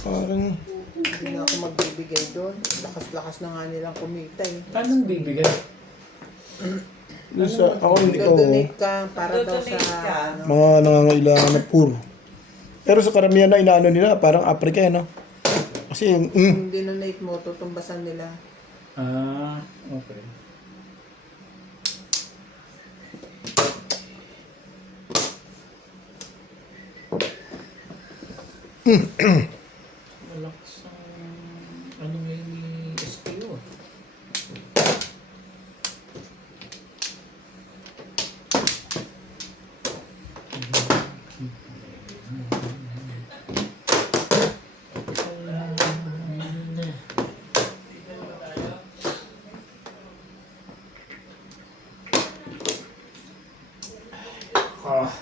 parang Hindi na ako magbibigay doon. Lakas-lakas na nga nilang kumita eh. Paano bibigay? doon sa ako hindi ko Donate ka para daw sa Donate ka. ano. mga nangangailangan na poor. Pero sa karamihan na inaano nila, parang Africa, no? Kasi yung, Kung dinonate mo, tutumbasan nila. Ah, okay. Malakas ang ano ngayon ni SPO. Ah,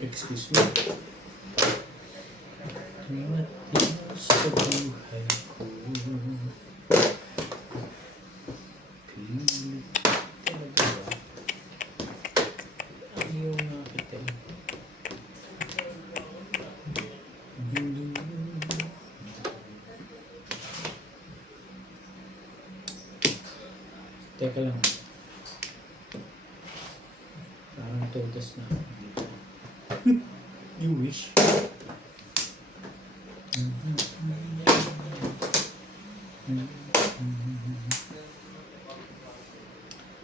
excuse me. Tumating sa buhay ko. Pilit talaga ba? Ayaw nga kita eh. Teka lang. Parang todas na ako dito. You wish.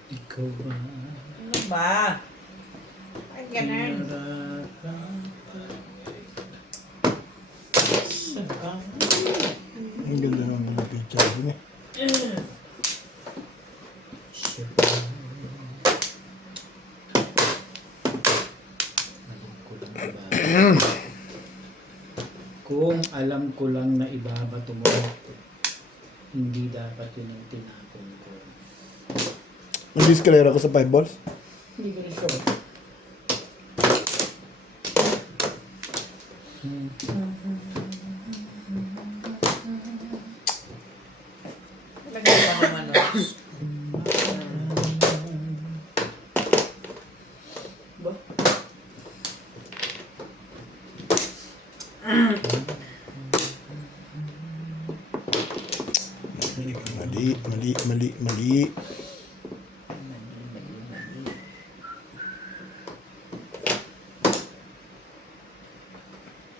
Ikaw ba? Ano ba? Ay, ganun. Ang ganda ng mga picture din eh. Kung alam ko lang na ibabato mo, hindi dapat yun ang tinapon ko. Nag-disclare ako sa 5 balls. Hindi ko na sure. Lagyan mo naman, no? Ba? Mali.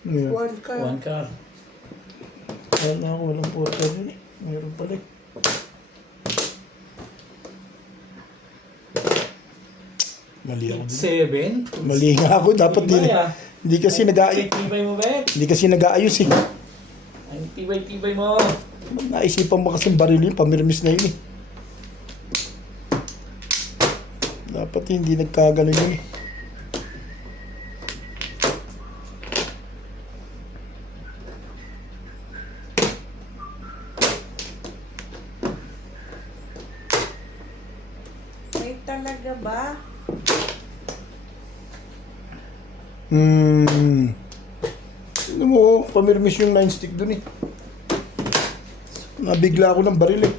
Ngayon, One card. One card. wala na ako, walang porta din eh. Mayroon pala eh. Mali ako din. 7. Mali nga ako, dapat din. Hindi kasi nag-aayos. Tibay mo, Bet. Hindi kasi nag-aayos eh. Ang tibay-tibay mo. Naisipan mo kasing baril yun, pamirmis na yun eh. Dapat hindi nagkaganon yun eh. Ay, talaga ba? Ano mo, pamirmis yung 9 stick dun eh. Nabigla ako ng baril eh.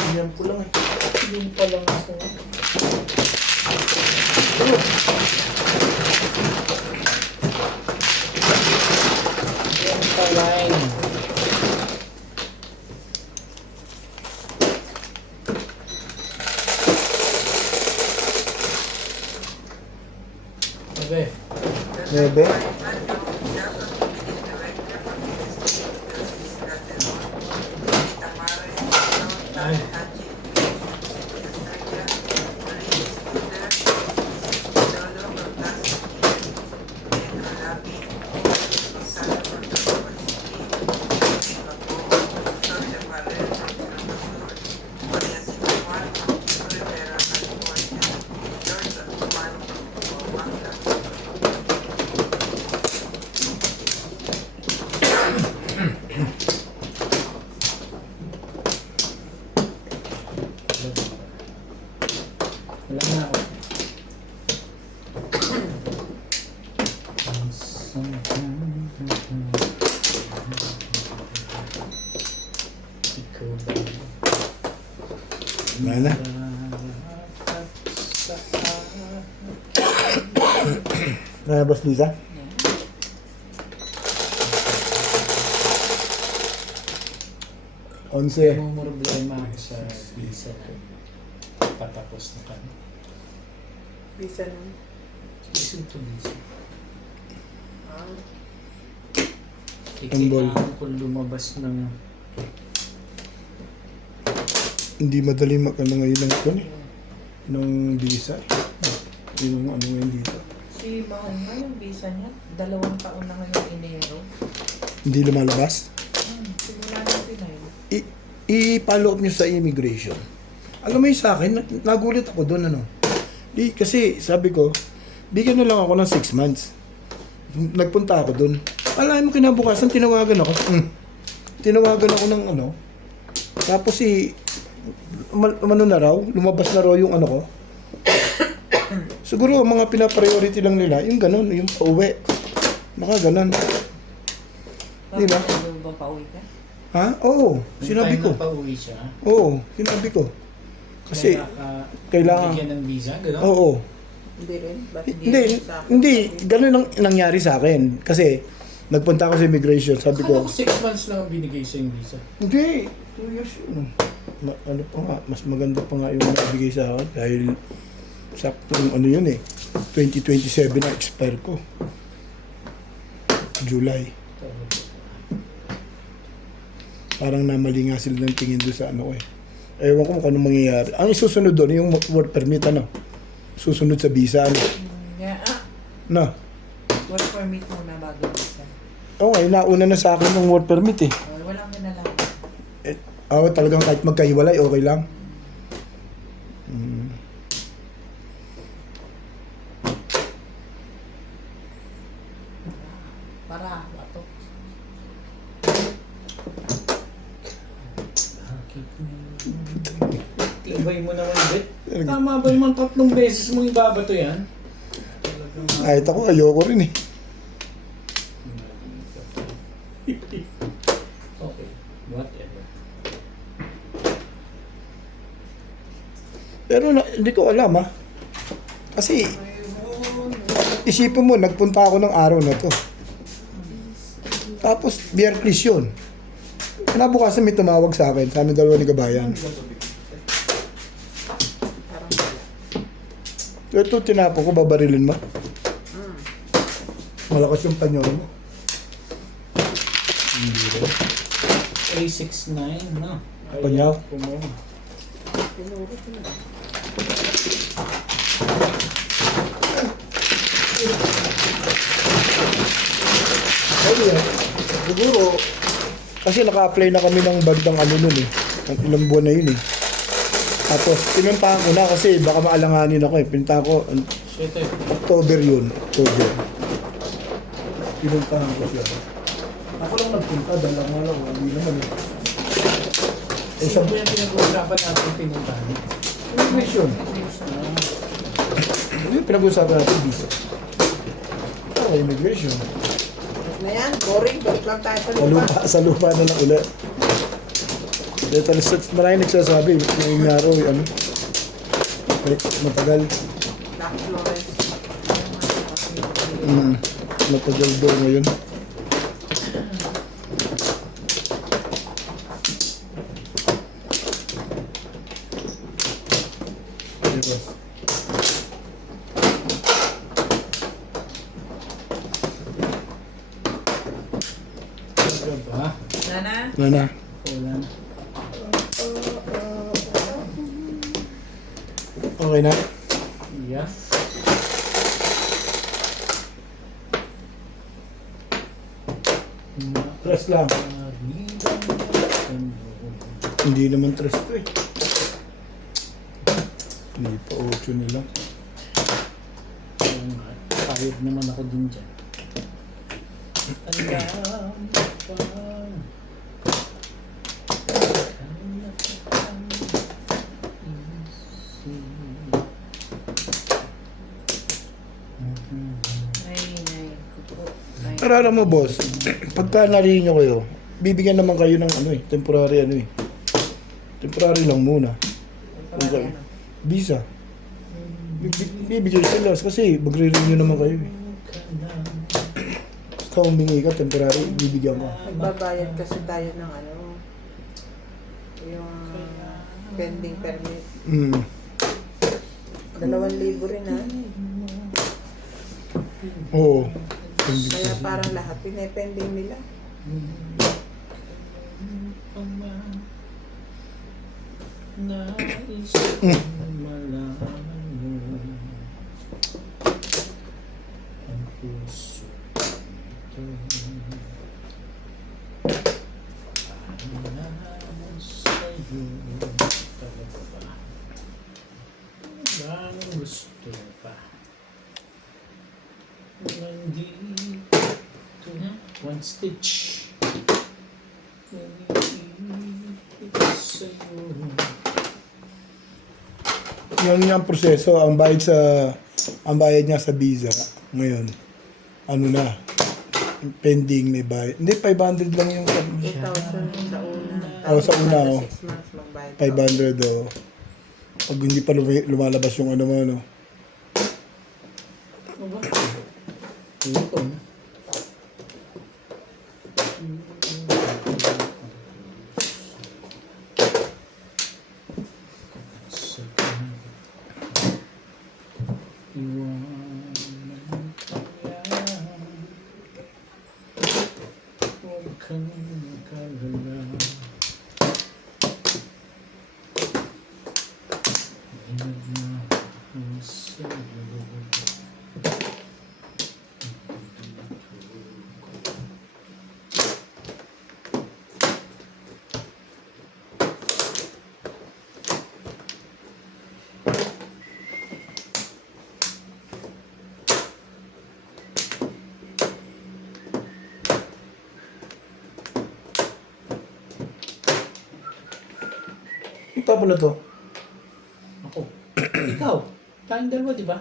Sinyan ko lang eh. Yun pa lang ako. Yan pa line. Sabi. Nebe? Ay. Wala na ako. Ikaw ba? Wala na. Boss Lisa? Onse. May mga problema ako sa visa ko. Patapos na kami. Visa nun. Listen to visa. Ah. Ang ball. Kailangan ko lumabas ng Hindi madali mag-ano ngayon ng ito ng visa. Yun ang ano ngayon dito. Si Mahal nga yung visa niya, 2 taon na ngayon Enero. Hindi lumalabas. Simula na Pinay. I-follow up nyo sa immigration. Alam mo yung sa akin, nagulit ako doon ano. Kasi sabi ko, bigyan na lang ako ng 6 months. Nagpunta ako doon. Alam mo kinabukasan, tinawagan ako. Tinawagan ako ng ano. Tapos ano na raw, lumabas na raw yung ano ko. Siguro ang mga pinapriority lang nila, yung ganun, yung pauwi. Baka ganun. Di ba? Bakit ba pauwi ka? Ha? Oo, sinabi ko. Nung time na pauwi siya, Oo, sinabi ko. Kasi, kailangan- bigyan ng visa, gano'n? oo. Hindi rin. Ba't Hindi, sa akin? hindi. Ganun ang nangyari sa akin. Kasi, nagpunta ako sa immigration, sabi Akala ko, ko 6 months lang ang binigay sa yung visa. hindi, 2 years yun. Ano pa nga, mas maganda pa nga yung nabigay sa akin dahil saktong ano yun 2027 na expire ko. July. Parang namali nga sila ng tingin doon sa ano Ewan ko kung anong mangyayari. Ang isusunod doon, yung work permit susunod sa visa Yeah, Na. work permit muna bago visa. Oo nga, nauna na sa akin ng work permit Walang kinalaman. Talagang kahit magkahiwalay, okay lang. Para, bato. Tibay mo naman, Bet. Tama ba yung 3 beses mong ibabato yan? Kahit ako, ayoko rin Okay, whatever. Pero hindi ko alam Kasi, isipin mo, nagpunta ako ng araw na to. Tapos, Biyernes yun. Kinabukasan may tumawag sa akin, sa amin dalawa ni Gabayan. Ito, tinapo ko, babarilin mo. Malakas yung panyo mo. Hindi rin. A69, no? Panyaw? Pumama. Pinuro ko na. Siguro, kasi naka-apply na kami ng bandang ano nun ng ilang buwan na yun Tapos, pinuntahan ko na kasi baka maalanganin ako Pinuntahan ko, Shit, October yun. October. Pinuntahan ko siya. Ako lang nagpunta, dala nga lang, hindi naman Sino po yung pinag-uusapan natin pinuntahan? Immigration. Yung pinag-usapan natin, visa. Immigration. Na yan, boring. Balik lang tayo sa lupa. Sa lupa na lang ulit. Maraming nagsasabi, yung araw, matagal. Black Flores. Matagal daw ngayon. Diba? Ano ba? Nana? Nana. Wala na. Okay na? Yeah. Stress lang. Hindi naman stress to Hindi pa 8 nila. Payag naman ako din dyan. Alam pa. Pero alam mo boss, pagka narinig nyo kayo, bibigyan naman kayo ng temporary temporary lang muna. Okay. Visa. Bibigyan sila kasi magre-renew naman kayo Basta humingi ka, temporary, bibigyan ka. Magbabayad kasi tayo ng yung pending permit. 2,000 rin Oo. Kaya parang lahat pinepending nila. Nais kong malaman mo ang puso ito. Ang sa'yo talaga ba? Ang gusto pa. Nandito one stitch. Nandito sa'yo. Yung yung proseso, ang bayad niya sa visa ngayon, ano na, pending may bayad. Hindi, 500 lang yung 2,000 sa una. Sa una, oh. 6 months magbayad. 500 o. Pag hindi pa lumalabas yung ano mo, ano. Ano ba? Ito na. Iwanan kaya huwag kang magalala. Inagmahal sa'yo. Yung tabo na to. Ako. Ikaw. Tayong dalawa, di ba?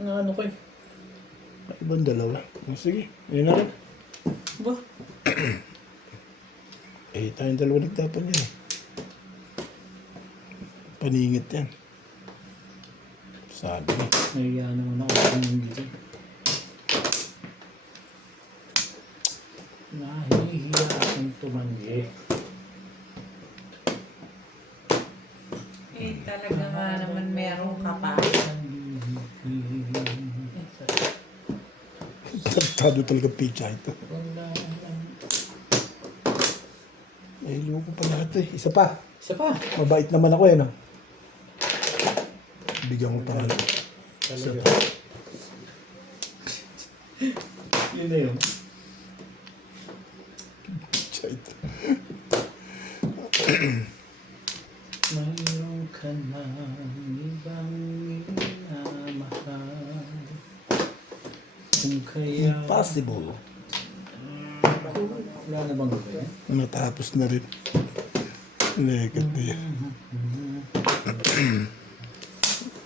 Ano ko eh. Ibang dalawa. Sige, yun na rin. Ba? Tayong dalawa nagtapan yan. Paningit yan. Sabi niya. Nahiya naman ako sa dito. Nahihiya akong tumanggi. Talaga nga naman meron ka pa. Sartado talaga pizza ito. Wala lang. May loko pa lahat eh. Isa pa. Isa pa. Mabait naman ako eh, no? Bigyan mo pa nga. Isa Talaga. pa. Yun na yun. Pizza ito. Mayroon ka na ibang minamahal. Kung kaya... Impossible. Wala na bang gawin? Natapos na rin. Negative.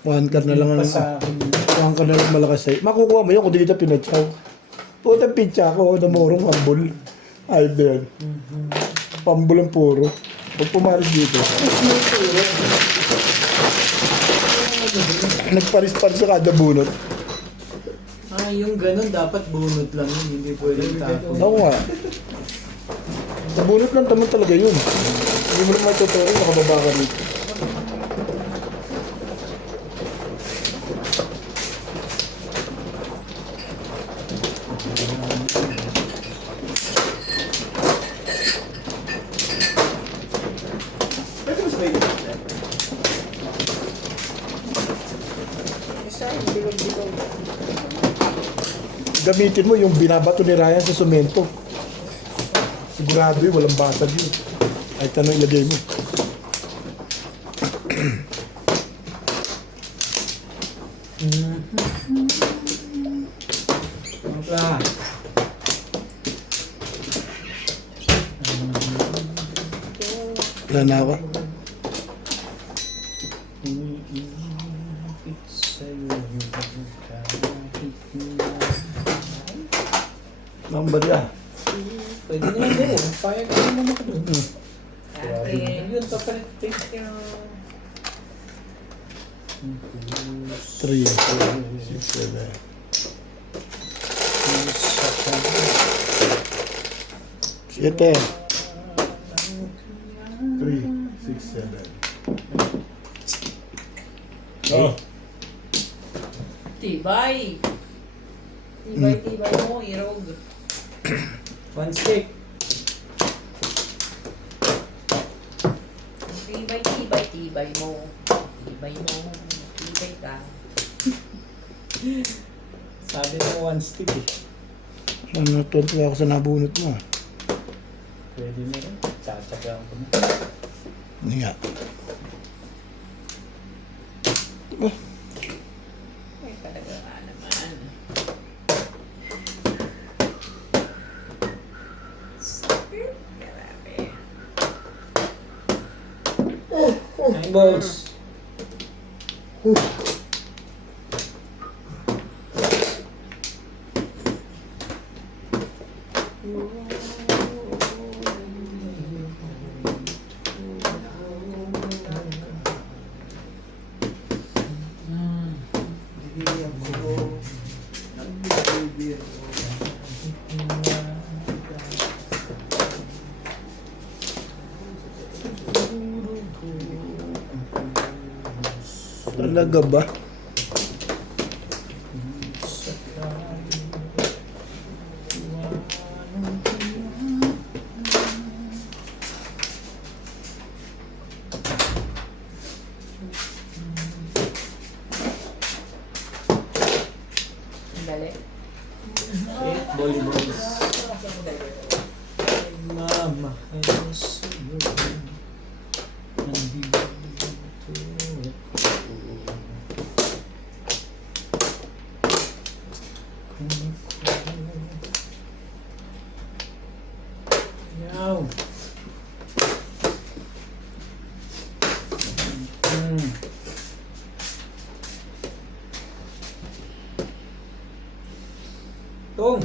One card na lang ang... Sa akin yun. One card na lang malakas sa'yo. Makukuha mo yun kung di kita pinatsaw. Puta pizza ko, namurong ambul. Ay, Ben. Pambul ang puro. Pag pumaris dito. Nagparis-paris sa kada bunot. Yung ganun dapat bunot lang yun. Hindi pwedeng tapon. Ako nga. Sa bunot lang naman talaga yun. Hindi mo naman totoo, nakababa ka dito. Isa, yung bilog-bilog. Gamitin mo yung binabato ni Ryan sa semento. Sigurado yun, walang basag yun. Kahit ano ilagay mo. Wala. Wala na ako. Iniipit sa'yo kahit na. Number ya. Pwede naman doon. Payag ka naman ako doon. Ate, Yun, papalit. thank you. 3, 6, 7. Siete. 3, 6, 7. Oh. Tibay. Tibay mo, irog. One stick. Tibay tibay mo. Tibay mo. Tibay ka. Sabi mo one stick eh. Natutuwa ako sa nabunot mo. Pwede na rin. Tsatsagaan ko na. Hindi nga. Ay, talaga nga naman. Sakit. Grabe. Nine balls. Talaga ba? Dali. Eight volleyballs. Mama, hello sa'yo. Nandito ako. Yaw. Tong.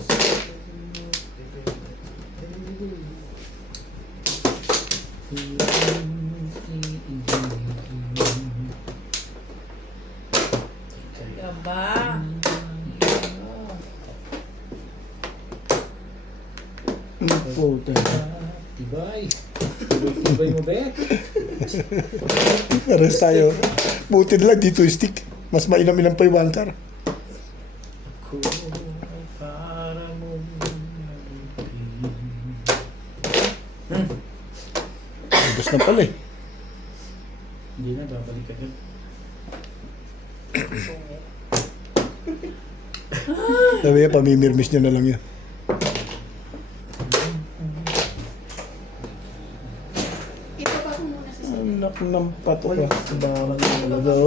Talaga ba? Puta. Tibay. Tibay mo, Bet. Pares tayo. Buti na lang dito stick. Mas mainam-inam pa yung wangkar. Ko para mo Ubus na pala eh. Hindi na, babalik ka dyan. Sabi niya, pamimirmis niya na lang yan. Anak ng pato ka. Barang mo daw.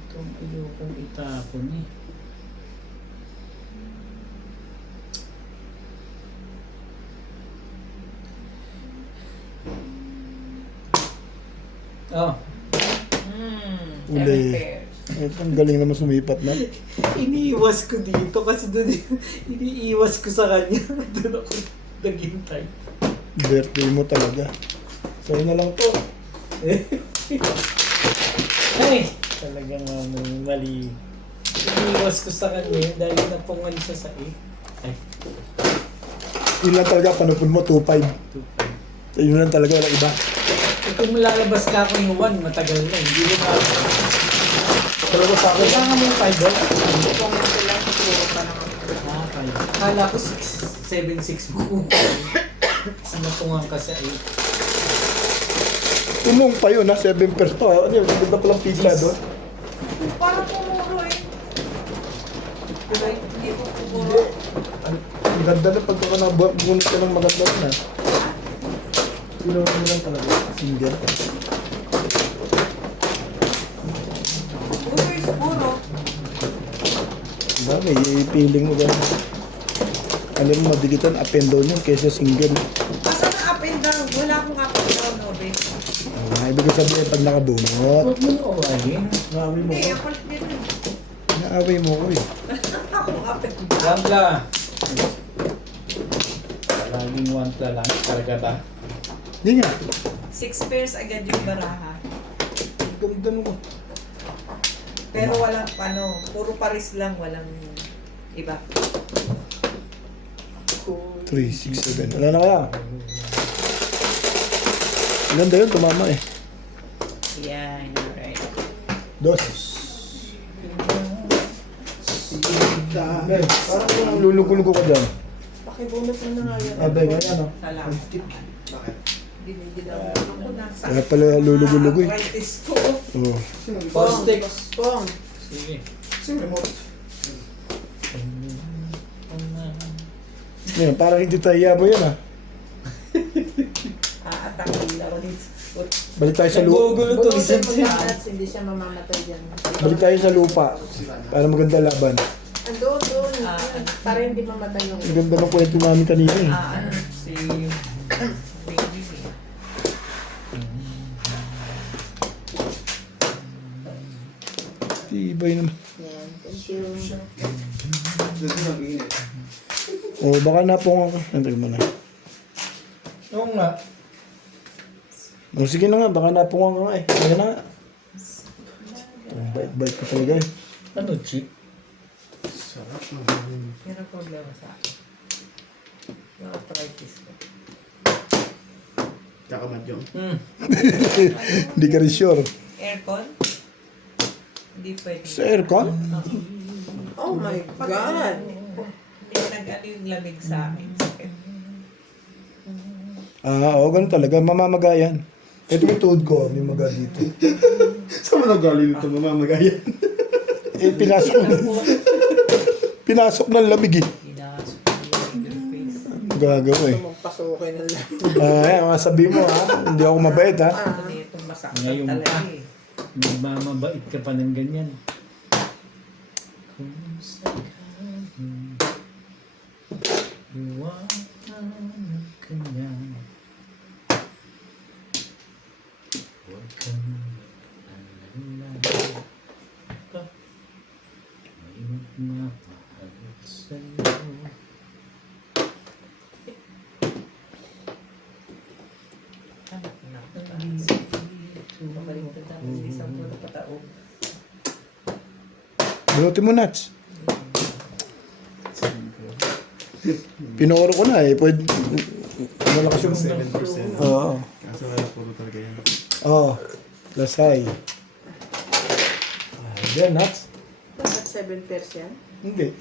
Itong ayokong itapon eh. Oh, Uli. Ito, ang galing naman sumipat na. iniiwas ko dito kasi doon iniiwas ko sa kanya. Doon ako naghintay. Birthday mo talaga. Sa'yo na lang to. Ay! Talagang mali. Iniiwas ko sa kanya dahil napungan siya sa 8. Ay, Yun lang talaga, panupun mo, 2-5. 2-5. Yun lang talaga, wala iba. Kung lalabas ka ako yung 1, matagal na. Hindi mo na. Talaga sa akin. Kailangan mo yung 5 doon. Kung ito lang, siguro pa naman. Kala ko 7-6 mo. Sa napungan ka sa 8. Umong pa yun, ha? 7 pairs pa. Ano yun? Ganda palang pizza doon. Parang pumuro eh. Diba? Hindi ko pumuro. Ang ganda na pagka na bunot ka ng maganda na. Pinuha mo lang talaga. Single. Puro is puro. Diba? May feeling mo gano'n. Alam mo, madikitan up and down yun kaysa single. Asa na up and down? Wala akong up and down, no, babe. Ibig ko sabihin pag nakabunot. Huwag mo uwahin. Naaway mo Hindi, ko. ako din. Naaway mo ko eh. Ako up and down. Wangla. Laging wangla lang. Talaga ba? Hindi nga. 6 pairs agad yung baraha. Ang ganda mo. Pero walang, puro paris lang, walang iba. 3, 6, 7. Wala na kaya? Ang ganda yun, tumama eh. Yan, alright. Dos. Ben, parang yung lulugo-lugo ka dyan. Pakibunot mo na nga yan. Ben, ganyan o. Salamat. Giniginaw ko na. Kaya pala lulugo-lugo eh. Arthritis ko. Oo. Postek. Pong. Sige. Yan, parang hindi tayo yabo yan ah. Aatakin ako dito. Balik tayo sa lupa. Nagugulo to. Bunutin mo na nuts, hindi siya mamamatay dyan. Balik tayo sa lupa. Para maganda laban. Andun, doon. Para hindi mamatay yung... Ang ganda ng kwento namin kanina eh. Ano, si baby. Tibay naman. Yan, thank you. O baka napungan ka. Antay mo na. Oo nga. O sige na nga, baka napungan ka nga eh. Kaya na nga. Ang bait-bait pa talaga eh. Ano, chip? Yan ang problema sa akin. Yung arthritis ko. Kakamadyong. Hindi ka rin sure. Aircon? Hindi pwede. Sa aircon? Oh my God! Hindi nag-ano yung lamig sa akin. Sakit. Oo, ganun talaga. Mamamagayan. Ito yung tuhod ko, may maga dito. Saan mo nagaling ito mamamagayan? Eh, pinasok ng lamig eh. Pinasok ko yung face. Gagawa eh. Magpasukin na lang. Mga sabi mo ha, hindi ako mabait ha. Ano itong masakit Ngayon talaga pa. eh. Nagmamabait ka pa ng ganyan. Kung sakaling iwanan ka niya, huwag kang alala. May magmamahal sa'yo. Anak na. Pabalik na tayo. Hindi sa muna pataog. Bunutin mo nuts. Pinoro ko na eh. Pwede, malakas yung... 7%. Oo. Kaso wala puro talaga yan. Oo. Lasay. Yan nuts. Dapat 7%. Hindi.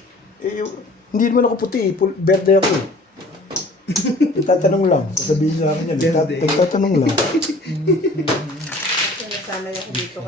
Hindi naman ako puti eh. Berde ako eh. Itatanong lang. Sasabihin sa akin yan. Berde. Itatanong lang. Kasi nasanay ako dito